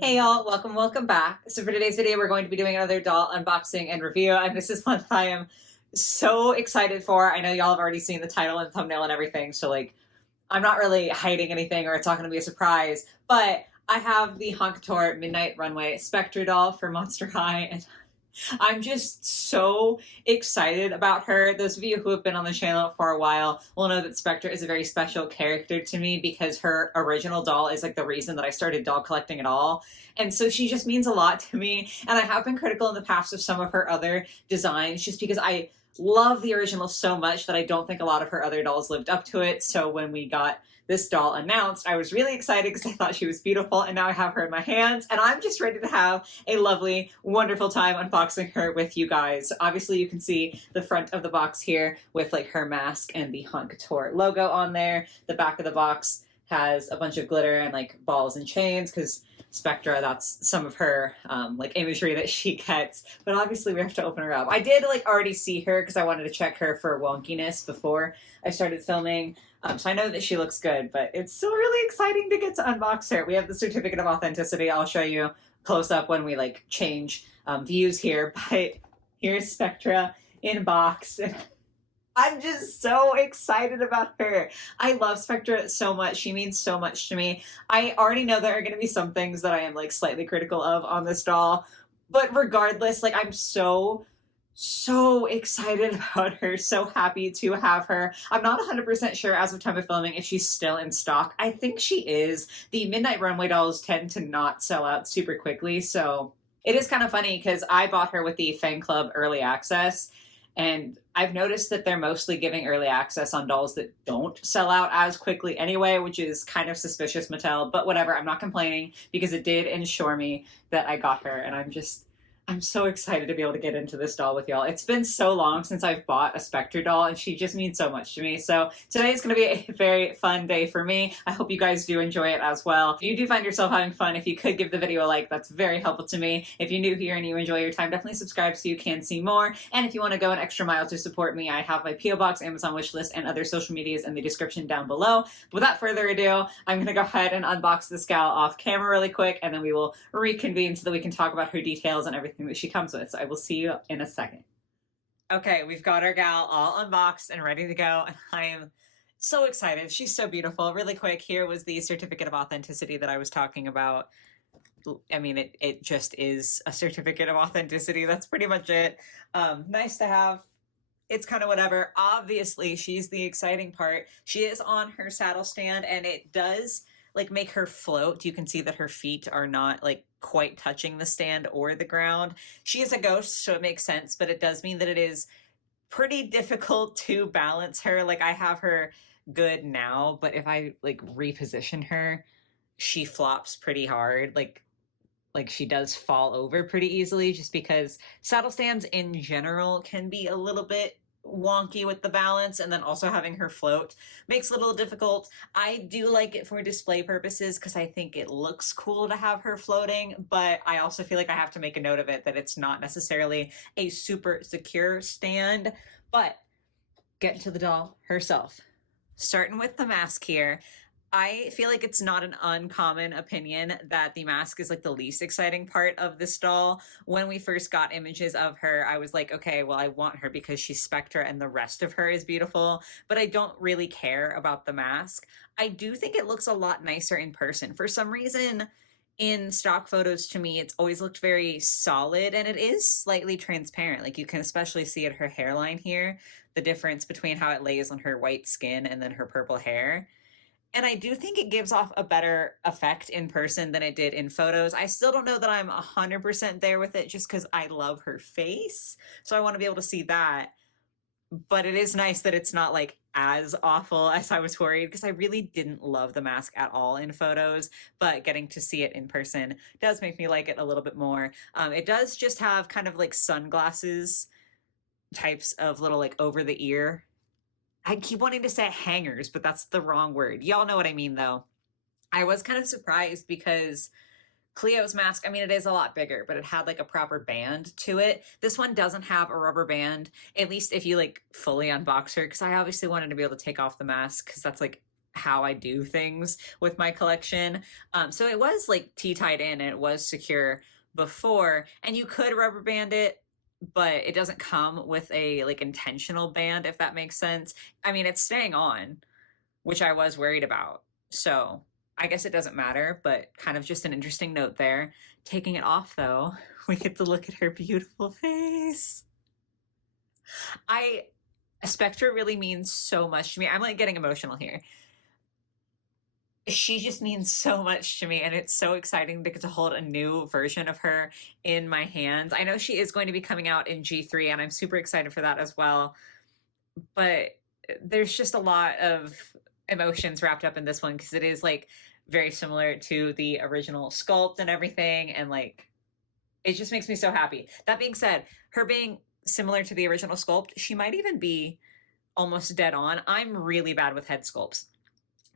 Hey y'all, welcome back. So for today's video, we're going to be doing another doll unboxing and review, and this is one that I am so excited for. I know y'all have already seen the title and thumbnail and everything, so like, I'm not really hiding anything or it's not going to be a surprise, but I have the Haunt Couture Midnight Runway Spectra doll for Monster High, and I'm just so excited about her. Those of you who have been on the channel for a while will know that Spectra is a very special character to me because her original doll is like the reason that I started doll collecting at all. And so she just means a lot to me. And I have been critical in the past of some of her other designs just because I love the original so much that I don't think a lot of her other dolls lived up to it. So when we got this doll announced, I was really excited because I thought she was beautiful, and now I have her in my hands, and I'm just ready to have a lovely, wonderful time unboxing her with you guys. Obviously, you can see the front of the box here with like her mask and the Haunt Couture logo on there. The back of the box has a bunch of glitter and like balls and chains because Spectra, that's some of her like imagery that she gets. But obviously we have to open her up. I did like already see her because I wanted to check her for wonkiness before I started filming. So I know that she looks good, but it's still really exciting to get to unbox her. We have the certificate of authenticity. I'll show you close up when we like change views here. But here's Spectra in box. I'm just so excited about her. I love Spectra so much. She means so much to me. I already know there are going to be some things that I am like slightly critical of on this doll, but regardless, like I'm so excited about her, so happy to have her. I'm not 100% sure as of time of filming if she's still in stock. I think she is. The Midnight Runway dolls tend to not sell out super quickly, so it is kind of funny because I bought her with the Fan Club early access, and I've noticed that they're mostly giving early access on dolls that don't sell out as quickly anyway, which is kind of suspicious, Mattel, but whatever, I'm not complaining because it did ensure me that I got her, and I'm so excited to be able to get into this doll with y'all. It's been so long since I've bought a Spectre doll, and she just means so much to me. So today is going to be a very fun day for me. I hope you guys do enjoy it as well. If you do find yourself having fun, if you could give the video a like, that's very helpful to me. If you're new here and you enjoy your time, definitely subscribe so you can see more. And if you want to go an extra mile to support me, I have my P.O. Box, Amazon wishlist, and other social medias in the description down below. But without further ado, I'm going to go ahead and unbox this gal off camera really quick, and then we will reconvene so that we can talk about her details and everything that she comes with. So I will see you in a second. Okay, we've got our gal all unboxed and ready to go, and I am so excited. She's so beautiful. Really quick, here was the certificate of authenticity that I was talking about. I mean, it just is a certificate of authenticity. That's pretty much it. Nice to have. It's kind of whatever. Obviously, she's the exciting part. She is on her saddle stand, and it does like make her float. You can see that her feet are not like quite touching the stand or the ground. She is a ghost, so it makes sense, but it does mean that it is pretty difficult to balance her. Like I have her good now, but if I like reposition her, she flops pretty hard. Like she does fall over pretty easily just because saddle stands in general can be a little bit wonky with the balance, and then also having her float makes it a little difficult. I do like it for display purposes because I think it looks cool to have her floating, but I also feel like I have to make a note of it that it's not necessarily a super secure stand. But get to the doll herself. Starting with the mask here. I feel like it's not an uncommon opinion that the mask is like the least exciting part of this doll. When we first got images of her, I was like, okay, well, I want her because she's Spectra and the rest of her is beautiful, but I don't really care about the mask. I do think it looks a lot nicer in person. For some reason, in stock photos, to me, it's always looked very solid, and it is slightly transparent. Like you can especially see at her hairline here, the difference between how it lays on her white skin and then her purple hair. And I do think it gives off a better effect in person than it did in photos. I still don't know that I'm 100% there with it just because I love her face. So I want to be able to see that. But it is nice that it's not like as awful as I was worried because I really didn't love the mask at all in photos. But getting to see it in person does make me like it a little bit more. It does just have kind of like sunglasses types of little like over the ear. I keep wanting to say hangers, but that's the wrong word. Y'all know what I mean, though. I was kind of surprised because Cleo's mask, I mean, it is a lot bigger, but it had like a proper band to it. This one doesn't have a rubber band, at least if you like fully unbox her, because I obviously wanted to be able to take off the mask because that's like how I do things with my collection. So it was like T-tied in and it was secure before, and you could rubber band it, but it doesn't come with a like intentional band, if that makes sense. I mean, it's staying on, which I was worried about. So I guess it doesn't matter, but kind of just an interesting note there. Taking it off though, we get to look at her beautiful face. Spectra really means so much to me. I'm like getting emotional here. She just means so much to me, and it's so exciting to get to hold a new version of her in my hands. I know she is going to be coming out in G3, and I'm super excited for that as well. But there's just a lot of emotions wrapped up in this one because it is like very similar to the original sculpt and everything, and like it just makes me so happy. That being said, her being similar to the original sculpt, she might even be almost dead on. I'm really bad with head sculpts.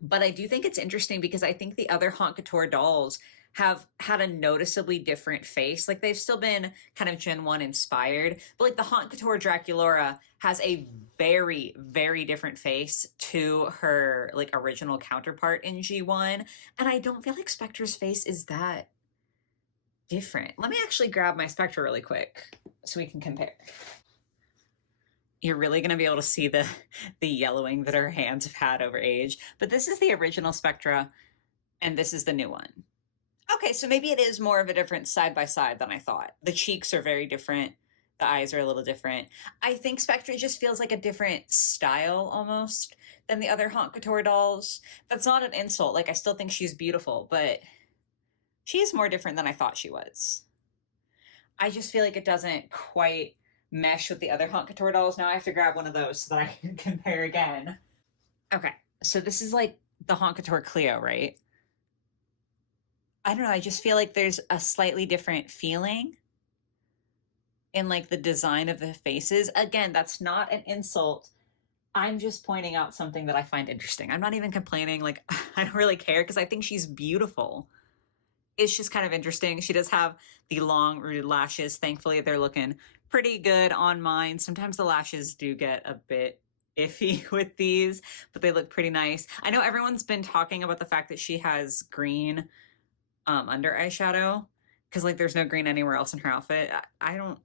But I do think it's interesting because I think the other Haunt Couture dolls have had a noticeably different face. Like they've still been kind of Gen 1 inspired, but like the Haunt Couture Draculaura has a very, very different face to her like original counterpart in G1. And I don't feel like Spectra's face is that different. Let me actually grab my Spectra really quick so we can compare. You're really going to be able to see the yellowing that her hands have had over age. But this is the original Spectra, and this is the new one. Okay, so maybe it is more of a different side by side than I thought. The cheeks are very different. The eyes are a little different. I think Spectra just feels like a different style almost than the other Haunt Couture dolls. That's not an insult. Like, I still think she's beautiful, but she's more different than I thought she was. I just feel like it doesn't quite mesh with the other Haunt Couture dolls. Now I have to grab one of those so that I can compare again. Okay, so this is like the Haunt Couture Cleo, right? I don't know, I just feel like there's a slightly different feeling in like the design of the faces. Again, that's not an insult. I'm just pointing out something that I find interesting. I'm not even complaining. Like, I don't really care because I think she's beautiful. It's just kind of interesting. She does have the long rooted lashes. Thankfully, they're looking pretty good on mine. Sometimes the lashes do get a bit iffy with these, but they look pretty nice. I know everyone's been talking about the fact that she has green under eyeshadow because like there's no green anywhere else in her outfit. I don't...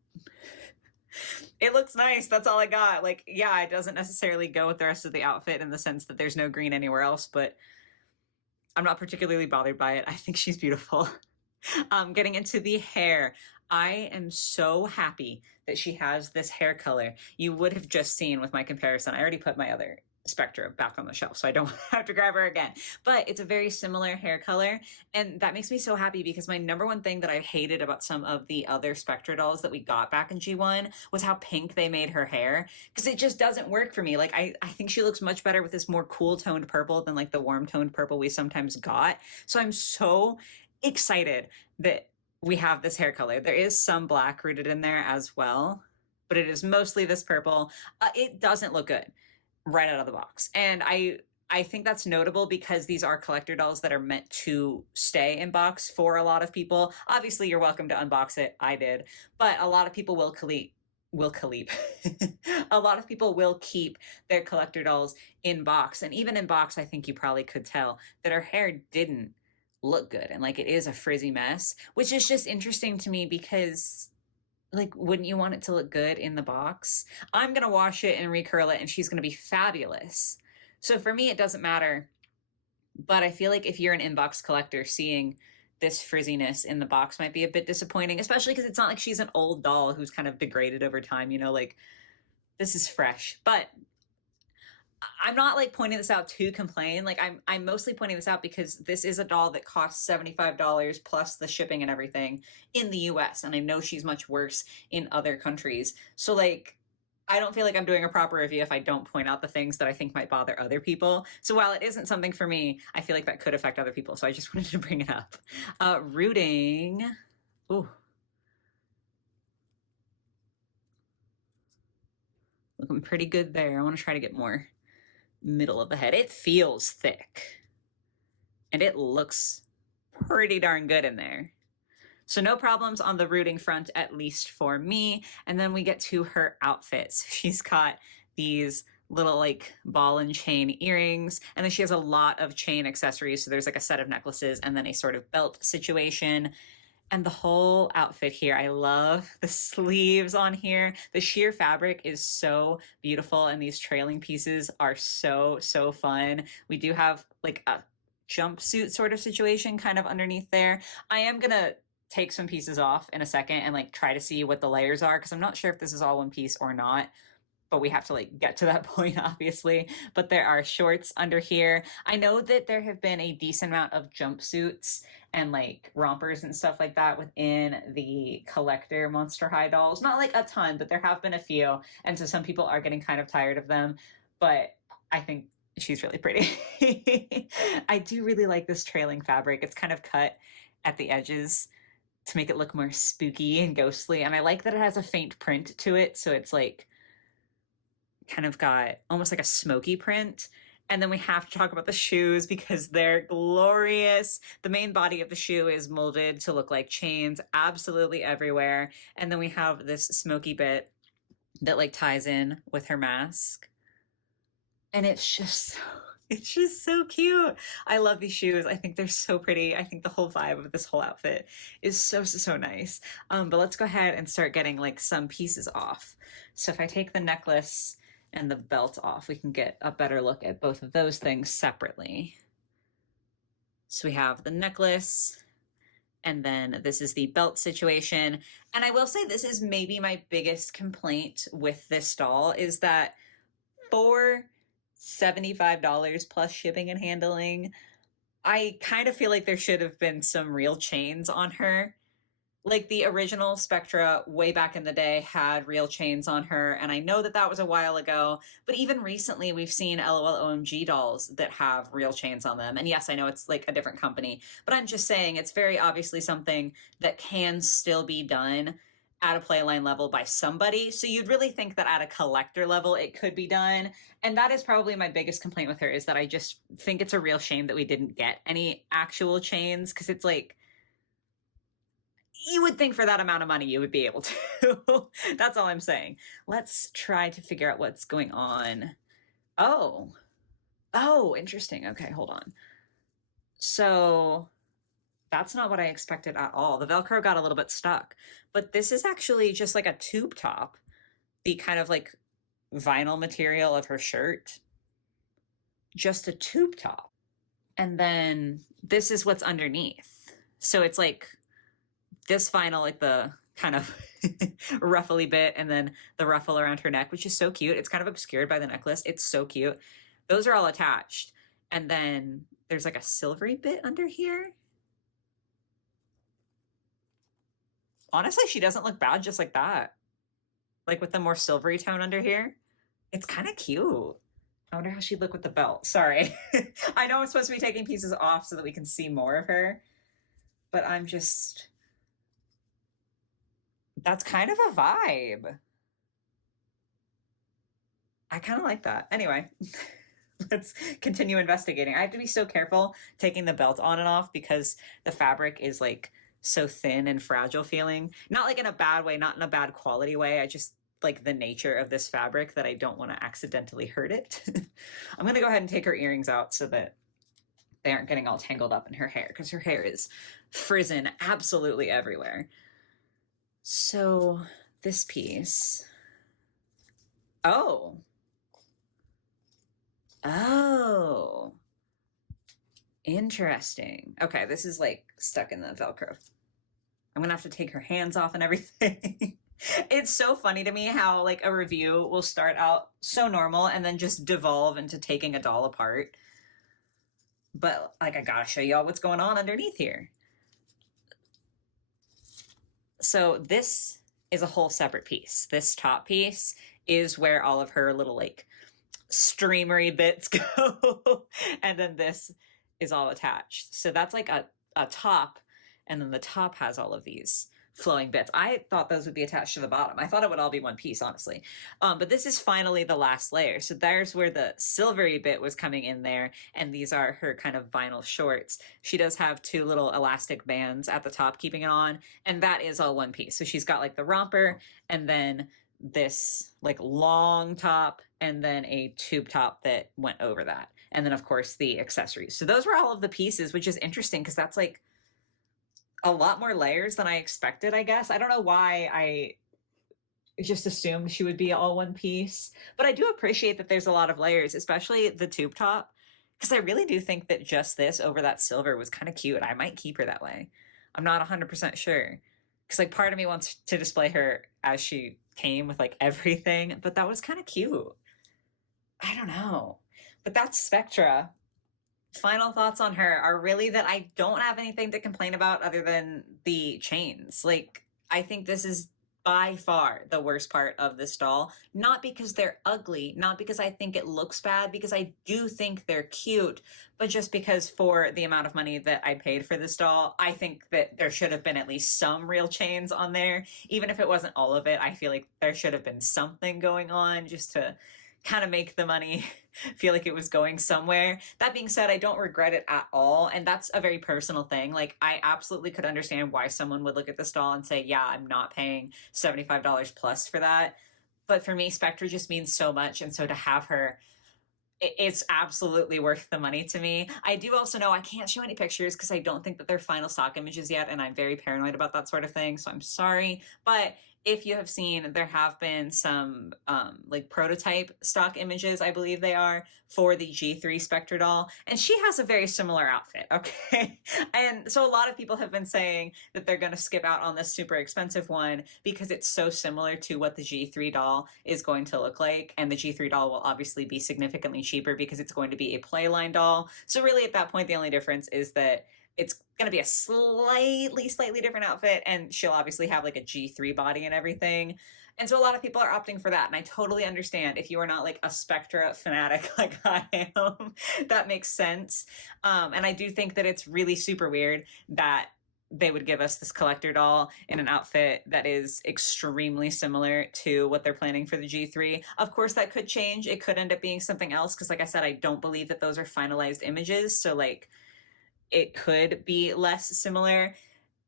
It looks nice. That's all I got. Like, yeah, it doesn't necessarily go with the rest of the outfit in the sense that there's no green anywhere else, but I'm not particularly bothered by it. I think she's beautiful. Getting into the hair, I am so happy that she has this hair color. You would have just seen with my comparison. I already put my other Spectra back on the shelf, so I don't have to grab her again. But it's a very similar hair color, and that makes me so happy because my number one thing that I hated about some of the other Spectra dolls that we got back in G1 was how pink they made her hair, because it just doesn't work for me. Like, I think she looks much better with this more cool toned purple than like the warm toned purple we sometimes got. So I'm so excited that we have this hair color. There is some black rooted in there as well, but it is mostly this purple. It doesn't look good right out of the box. And I think that's notable because these are collector dolls that are meant to stay in box for a lot of people. Obviously, you're welcome to unbox it. I did. But a lot of people will a lot of people will keep their collector dolls in box. And even in box, I think you probably could tell that her hair didn't look good. And like it is a frizzy mess, which is just interesting to me because like, wouldn't you want it to look good in the box? I'm going to wash it and recurl it, and she's going to be fabulous. So for me, it doesn't matter. But I feel like if you're an inbox collector, seeing this frizziness in the box might be a bit disappointing, especially because it's not like she's an old doll who's kind of degraded over time, you know, like this is fresh. But I'm not like pointing this out to complain. Like I'm mostly pointing this out because this is a doll that costs $75 plus the shipping and everything in the US. And I know she's much worse in other countries. So like, I don't feel like I'm doing a proper review if I don't point out the things that I think might bother other people. So while it isn't something for me, I feel like that could affect other people. So I just wanted to bring it up. Rooting. Ooh. Looking pretty good there. I want to try to get more middle of the head. It feels thick and it looks pretty darn good in there. So no problems on the rooting front, at least for me. And then we get to her outfits. She's got these little like ball and chain earrings. And then she has a lot of chain accessories. So there's like a set of necklaces and then a sort of belt situation. And the whole outfit here, I love the sleeves on here. The sheer fabric is so beautiful, and these trailing pieces are so, so fun. We do have like a jumpsuit sort of situation kind of underneath there. I am gonna take some pieces off in a second and like try to see what the layers are, because I'm not sure if this is all one piece or not. But we have to like get to that point, obviously. But there are shorts under here. I know that there have been a decent amount of jumpsuits and like rompers and stuff like that within the collector Monster High dolls. Not like a ton, but there have been a few. And so some people are getting kind of tired of them. But I think she's really pretty. I do really like this trailing fabric. It's kind of cut at the edges to make it look more spooky and ghostly. And I like that it has a faint print to it. So it's like kind of got almost like a smoky print. And then we have to talk about the shoes because they're glorious. The main body of the shoe is molded to look like chains absolutely everywhere. And then we have this smoky bit that like ties in with her mask. And it's just so cute. I love these shoes. I think they're so pretty. I think the whole vibe of this whole outfit is so, so, so nice. But let's go ahead and start getting like some pieces off. So if I take the necklace and the belt off, we can get a better look at both of those things separately. So we have the necklace, and then this is the belt situation. And I will say this is maybe my biggest complaint with this doll is that for $75 plus shipping and handling, I kind of feel like there should have been some real chains on her. Like the original Spectra way back in the day had real chains on her, and I know that that was a while ago, but even recently we've seen LOL OMG dolls that have real chains on them. And yes, I know it's like a different company, but I'm just saying it's very obviously something that can still be done at a playline level by somebody. So you'd really think that at a collector level it could be done. And that is probably my biggest complaint with her, is that I just think it's a real shame that we didn't get any actual chains, because it's like, you would think for that amount of money you would be able to. That's all I'm saying. Let's try to figure out what's going on. Oh, interesting. Okay, hold on. So that's not what I expected at all. The Velcro got a little bit stuck, but this is actually just like a tube top, the kind of like vinyl material of her shirt, just a tube top. And then this is what's underneath. So it's like this vinyl, like the kind of ruffly bit, and then the ruffle around her neck, which is so cute. It's kind of obscured by the necklace. It's so cute. Those are all attached. And then there's like a silvery bit under here. Honestly, she doesn't look bad just like that. Like with the more silvery tone under here. It's kind of cute. I wonder how she'd look with the belt. Sorry. I know I'm supposed to be taking pieces off so that we can see more of her, but I'm just... That's kind of a vibe. I kind of like that. Anyway, let's continue investigating. I have to be so careful taking the belt on and off because the fabric is like so thin and fragile feeling. Not like in a bad way, not in a bad quality way. I just like the nature of this fabric that I don't want to accidentally hurt it. I'm going to go ahead and take her earrings out so that they aren't getting all tangled up in her hair, because her hair is frizzen absolutely everywhere. So this piece, oh, interesting. Okay, this is like stuck in the Velcro. I'm gonna have to take her hands off and everything. It's so funny to me how like a review will start out so normal and then just devolve into taking a doll apart. But like, I gotta show y'all what's going on underneath here. So this is a whole separate piece. This top piece is where all of her little like streamery bits go. And then this is all attached. So that's like a top, and then the top has all of these flowing bits. I thought those would be attached to the bottom. I thought it would all be one piece, honestly. But this is finally the last layer. So there's where the silvery bit was coming in there, and these are her kind of vinyl shorts. She does have two little elastic bands at the top keeping it on, and that is all one piece. So she's got like the romper, and then this like long top, and then a tube top that went over that. And then, of course, the accessories. So those were all of the pieces, which is interesting because that's like a lot more layers than I expected, I guess. I don't know why I just assumed she would be all one piece, but I do appreciate that there's a lot of layers, especially the tube top, because I really do think that just this over that silver was kind of cute. I might keep her that way. I'm not 100% sure, because like part of me wants to display her as she came with like everything, but that was kind of cute. I don't know, but that's Spectra. Final thoughts on her are really that I don't have anything to complain about other than the chains. Like, I think this is by far the worst part of this doll. Not because they're ugly, not because I think it looks bad, because I do think they're cute, but just because for the amount of money that I paid for this doll, I think that there should have been at least some real chains on there. Even if it wasn't all of it, I feel like there should have been something going on just to kind of make the money feel like it was going somewhere. That being said, I don't regret it at all. And that's a very personal thing. Like, I absolutely could understand why someone would look at this doll and say, yeah, I'm not paying $75 plus for that. But for me, Spectra just means so much. And so to have her, it's absolutely worth the money to me. I do also know I can't show any pictures because I don't think that they're final stock images yet. And I'm very paranoid about that sort of thing. So I'm sorry. But if you have seen, there have been some like prototype stock images, I believe they are, for the G3 Spectra doll. And she has a very similar outfit, okay? And so a lot of people have been saying that they're going to skip out on this super expensive one because it's so similar to what the G3 doll is going to look like. And the G3 doll will obviously be significantly cheaper because it's going to be a playline doll. So really at that point, the only difference is that it's going to be a slightly different outfit, and she'll obviously have like a G3 body and everything. And so a lot of people are opting for that. And I totally understand if you are not like a Spectra fanatic like I am, that makes sense. And I do think that it's really super weird that they would give us this collector doll in an outfit that is extremely similar to what they're planning for the G3. Of course, that could change. It could end up being something else. Cause like I said, I don't believe that those are finalized images. So like, it could be less similar.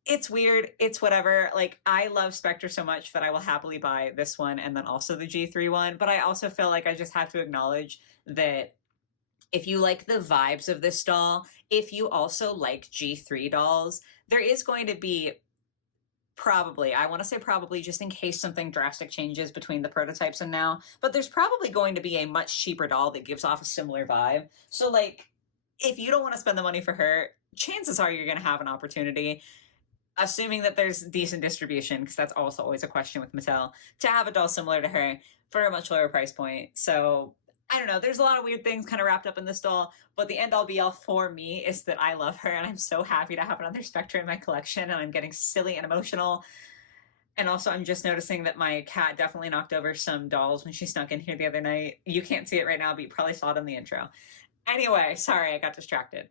It's weird. It's whatever. Like, I love Spectra so much that I will happily buy this one and then also the G3 one. But I also feel like I just have to acknowledge that if you like the vibes of this doll, if you also like G3 dolls, there is going to be probably, I want to say probably just in case something drastic changes between the prototypes and now, but there's probably going to be a much cheaper doll that gives off a similar vibe. So like, if you don't want to spend the money for her, chances are you're going to have an opportunity, assuming that there's decent distribution, because that's also always a question with Mattel, to have a doll similar to her for a much lower price point. So I don't know. There's a lot of weird things kind of wrapped up in this doll, but the end all be all for me is that I love her and I'm so happy to have another Spectra in my collection, and I'm getting silly and emotional. And also, I'm just noticing that my cat definitely knocked over some dolls when she snuck in here the other night. You can't see it right now, but you probably saw it in the intro. Anyway, sorry, I got distracted.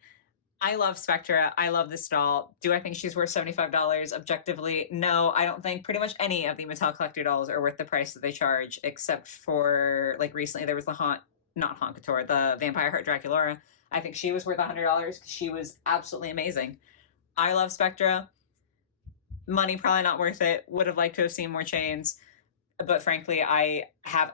I love Spectra. I love this doll. Do I think she's worth $75 objectively? No, I don't think pretty much any of the Mattel collector dolls are worth the price that they charge, except for, like, recently there was the not Haunt Couture, the Vampire Heart Draculaura. I think she was worth $100. She was absolutely amazing. I love Spectra. Money probably not worth it. Would have liked to have seen more chains. But frankly, I have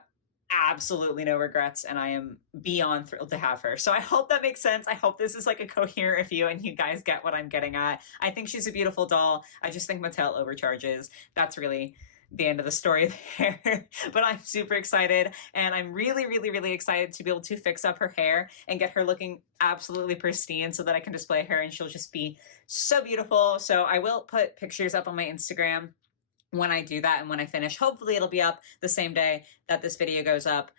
absolutely no regrets, and I am beyond thrilled to have her. So I hope that makes sense. I hope this is like a coherent review and you guys get what I'm getting at. I think she's a beautiful doll. I just think Mattel overcharges. That's really the end of the story there. But I'm super excited, and I'm really excited to be able to fix up her hair and get her looking absolutely pristine so that I can display her and she'll just be so beautiful. So I will put pictures up on my Instagram when I do that and when I finish. Hopefully it'll be up the same day that this video goes up,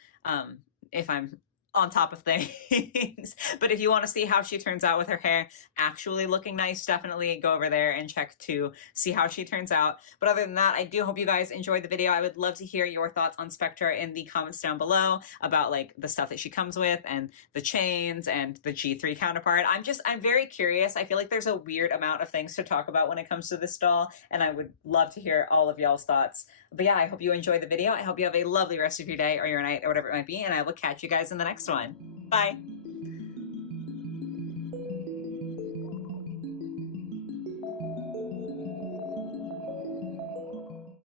if I'm on top of things. But if you want to see how she turns out with her hair actually looking nice, definitely go over there and check to see how she turns out. But other than that, I do hope you guys enjoyed the video. I would love to hear your thoughts on Spectra in the comments down below about like the stuff that she comes with and the chains and the G3 counterpart. I'm very curious. I feel like there's a weird amount of things to talk about when it comes to this doll, and I would love to hear all of y'all's thoughts. But yeah, I hope you enjoyed the video. I hope you have a lovely rest of your day or your night or whatever it might be, and I will catch you guys in the next one. Bye.